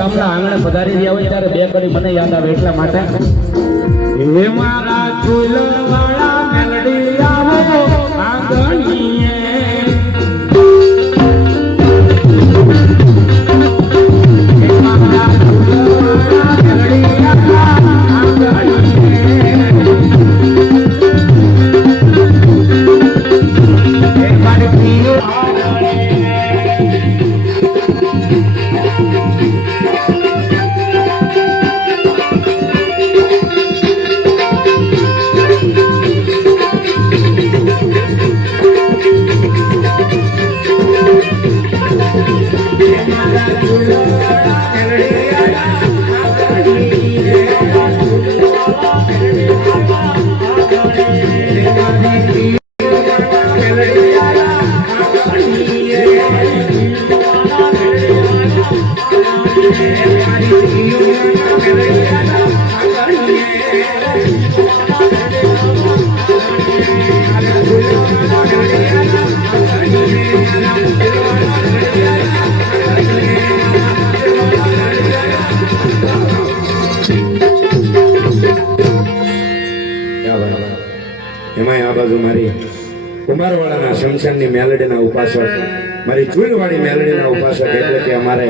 આંગણે પધારી રહ્યા હોય ત્યારે બે કરી મને યાદ આવે એટલા માટે. હે મારા ચૂલવાળા એમાંય આ બાજુ મારી કુમારવાળાના શમશાનની મેલડીના ઉપાસક, મારી ચૂલવાળી મેલડીના ઉપાસક એટલે કે અમારે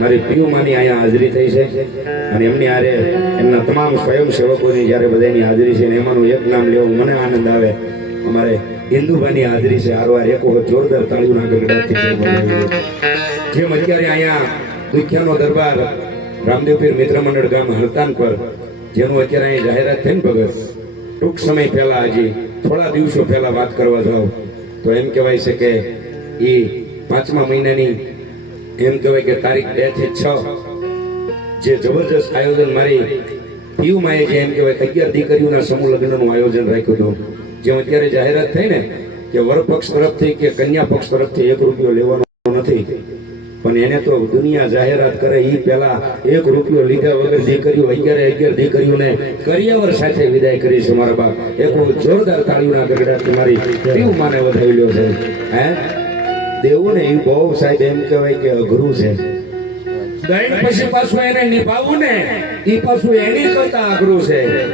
મારી પિયુમાની અહીંયા હાજરી થઈ છે. અને એમની હારે એમના તમામ સ્વયંસેવકોની જ્યારે બધાની હાજરી છે એમાંનું એક નામ લેવું મને આનંદ આવે. અમારે હિન્દુભાઈની હાજરી છે. હારવાર એક વખત જોરદાર તાળીઓના ગગડાથી જેમ અત્યારે અહીંયા દુખ્યાનો દરબાર રામદેવપીર મિત્ર મંડળ ગામ હરતાન પર, જેનું અત્યારે અહીં જાહેરાત થઈ ને ભગત, ટૂંક સમય પહેલા હજી થોડા દિવસો પહેલા વાત કરવા જાઓ, તો એમ કહેવાય છે કે એ પાંચમા મહિનાની, એમ કહેવાય કે તારીખ બેથી છ, જે જબરજસ્ત આયોજન મારી પીયુમાં જે એમ કહેવાય અગિયાર દીકરીઓના સમૂહ લગ્નનું આયોજન રાખ્યું હતું. જેમ અત્યારે જાહેરાત થઈ ને, કે વર પક્ષ તરફથી કે કન્યા પક્ષ તરફથી એક રૂપિયો લેવાનો નથી. પણ એને તો દુનિયા જાહેરાત કરે એ પહેલા એક રૂપિયો લીધા વગર દીકરીઓ અગિયારે અગિયાર દીકરીઓને કરિયાવર સાથે વિદાય કરી છે મારા બાપ. એક જોરદાર તાળીઓના ગગડાથી મારી પીવ માને વધાવી લ્યો છે. હે? દેવું ને એ બહુ સાહેબ એમ કહેવાય કે અઘરું છે. દૈન પછી પાછું એને નિભાવવું ને એ પાછું એની કરતા અઘરું છે.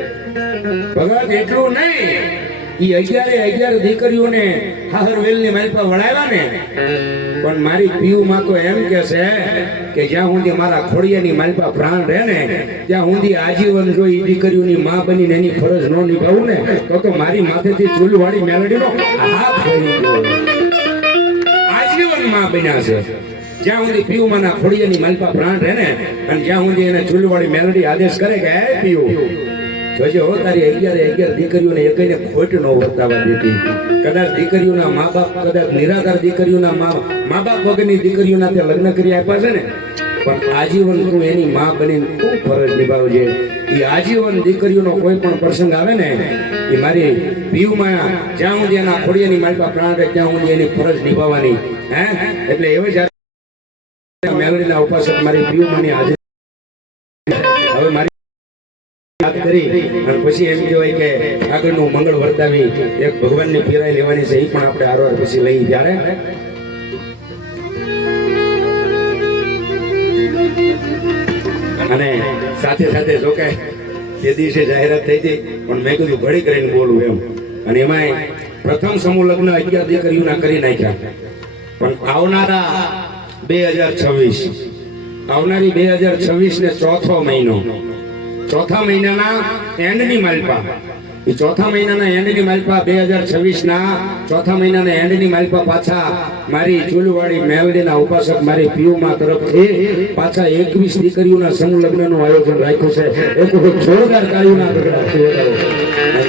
ભગત એટલું નહીં. ઈ અગિયારે અગિયાર દીકરીઓને હાહરની માલપા વળાવ્યા ને, પણ મારી પીવું તો એમ કે છે કે જ્યાં સુધી મારા ખોડિયાની માલપા પ્રાણ રહે ને, ત્યાં સુધી આજીવન જો ઈ દીકરીઓની માં બનીને એની ફરજ ન નિભાવું ને, તો તો મારી માથેથી ચૂલવાળી મેલડીનો હાથ ફેરી આજીવનમાં બન્યા છે. જ્યાં સુધી પીયુમાના ખોડિયાની માલપા પ્રાણ રહે ને, અને જ્યાં સુધી એને ચૂલવાળી મેલડી આદેશ કરે કે પીયુ જોજે હો તારી અગિયાર અગિયાર દીકરીઓને એકઈને ખોટ ન વર્તાવા દેતી. કદાચ દીકરીઓના મા બાપ, કદાચ નિરાધાર દીકરીઓના મા મા બાપ વગરની દીકરીઓના તે લગ્ન કરી આપ્યા છે ને? પણ આજીવન તું એની મા બનીને ખૂબ ફરજ નિભાવજે. એ આજીવન દીકરીઓનો કોઈ પણ પ્રસંગ આવે ને એ મારી પીયુમાં જ્યાં સુધી એના ખોડિયાની માલપા પ્રાણ રહે, ત્યાં સુધી એની ફરજ નિભાવવાની. હે? એટલે એવું જ્યારે મેલડીના ઉપાસક મારી પીયુમાની હાજરી હવે મારી કરી અને પછી એમ કહેવાય કે આગળનું મંગળ વર્તાવી એક ભગવાનની ફેરાઈ લેવાની છે, એ પણ આપણે આરોહ પછી લઈ ત્યારે. અને સાથે સાથે જો કે તે દિવસે જાહેરાત થઈ હતી, પણ મેં કીધું ઘડી કરીને બોલું એમ. અને એમાંય પ્રથમ સમૂહ લગ્ન અગિયાર દીકરીઓના કરી નાખ્યા. પણ આવનારા બે હજાર છવ્વીસ. આવનારી બે હજાર છવ્વીસ ને ચોથો મહિનો. ચોથા મહિનાના એન્ડની માલપા. એ ચોથા મહિનાના એન્ડની માલપા બે હજાર છવ્વીસ ના ચોથા મહિનાના એન્ડની માલપા પાછા મારી ચૂલવાડી મેલડીના ઉપાસક મારી પીયુમા તરફથી પાછા એકવીસ દીકરીઓના સમૂહ લગ્નનું આયોજન રાખ્યું છે. વખત જોરદાર ગગડાથી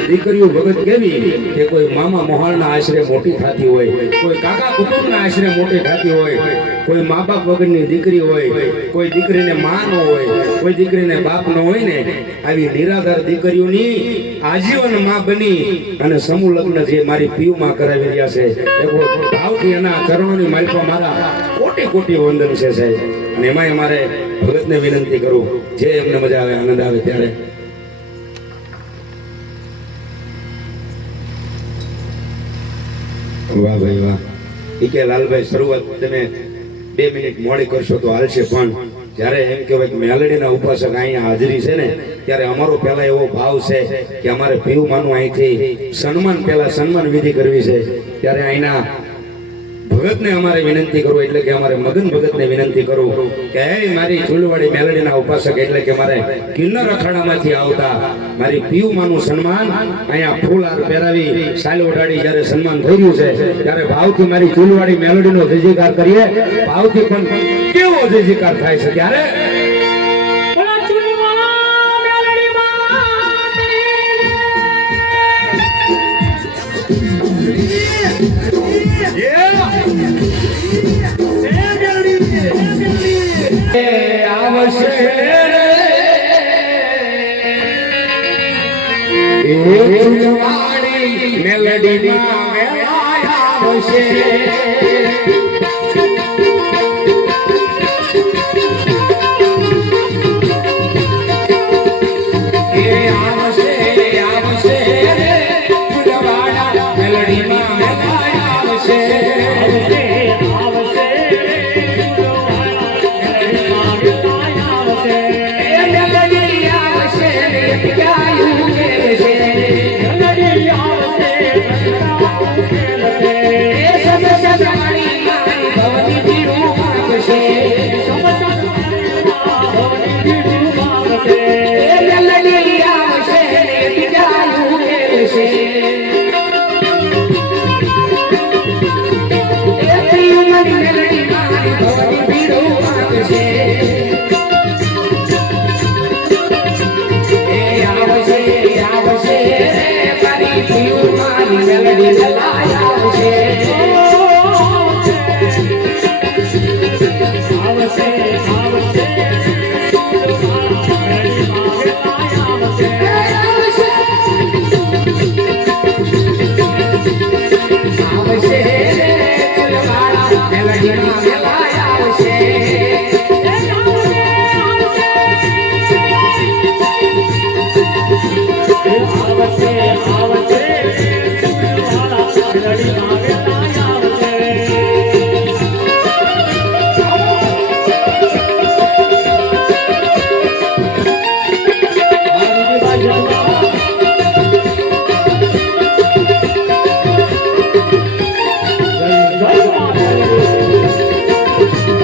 દીકરીઓ ભગત કેવી કે કોઈ મામા મોહાળના આશરે મોટી થતી હોય, કોઈ કાકા કુટુંબના આશરે મોટી થતી હોય, કોઈ મા બાપ વગરની દીકરી હોય, કોઈ દીકરીને મા ન હોય, કોઈ દીકરીને બાપ ન હોય ને, આવી નિરાધાર દીકરીઓની આજીવન માં બની અને સમૂહ લગ્ન જે મારી પીયુમાં કરાવી રહ્યા છે એવો ભાવથી એના ચરણોની માલિકો મારા કોટી કોટી વંદન છે સાહેબ અને એમાંય અમારે ભગતને વિનંતી કરું, જે એમને મજા આવે, આનંદ આવે ત્યારે. વાહ ભાઈ વાહ. કે લાલભાઈ, શરૂઆત તમે બે મિનિટ મોડી કરશો તો હાલશે પણ જ્યારે એમ કહેવાય કે મેલડીના ઉપાસક અહીંયા હાજરી છે ને, ત્યારે અમારો પેલા એવો ભાવ છે કે અમારે પીવમાનું અહીંથી સન્માન પેલા સન્માન વિધિ કરવી છે. ત્યારે અહીંના ભગતને અમારે વિનંતી કરું, એટલે કે અમારે મગન ભગતને વિનંતી કરું કે, હે મારી ચૂલવાડી મેલડીના ઉપાસક, એટલે કે મારે કિન્નર અખાડામાંથી આવતા મારી પીવમાનું સન્માન અહીંયા ફૂલ હાર પહેરાવી સાલ ઉડાડી જ્યારે સન્માન થઈ રહ્યું છે, ત્યારે ભાવથી મારી ચૂલવાડી મેલડીનો જયજયકાર કરીએ. ભાવથી પણ કેવો જયજયકાર થાય છે ત્યારે? મેલડી મેલડી આવશે Moisés. Hey.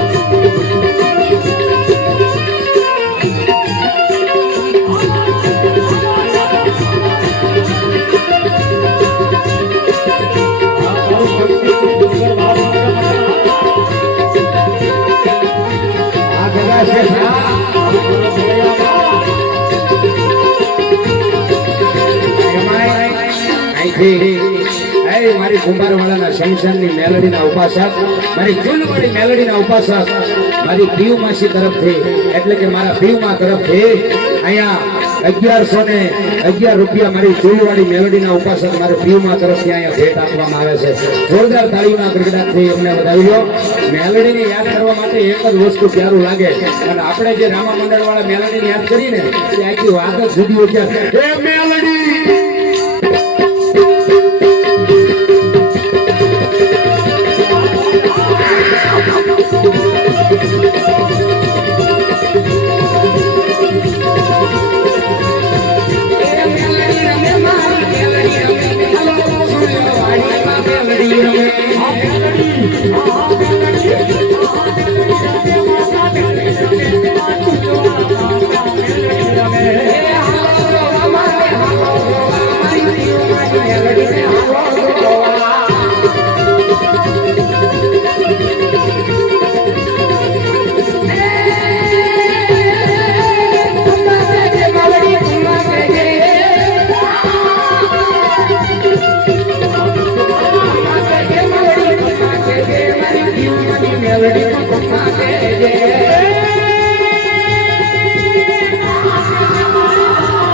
અહીંથી એ મારી કુંભારવાળાના શમશાનની મેલડીના ઉપાસક, મારી ચૂલવાળી મેલડીના ઉપાસક, મારી પીવ માસી તરફથી, એટલે કે મારા પીયુમા તરફથી અહીંયા અગિયારસો ને અગિયાર રૂપિયા મારી ચૂલવાળી મેલડીના ઉપાસક મારે પીયુમા તરફથી અહીંયા ભેટ આપવામાં આવે છે. જોરદાર તાળીના ગડગડાટથી એમને વધાવી લો મેલડીને યાદ કરવા માટે એક જ વસ્તુ પ્યારું લાગે, અને આપણે જે રામા મંડળ વાળા મેલડીને યાદ કરીને એ આખી વાત જ જુદી હોય છે.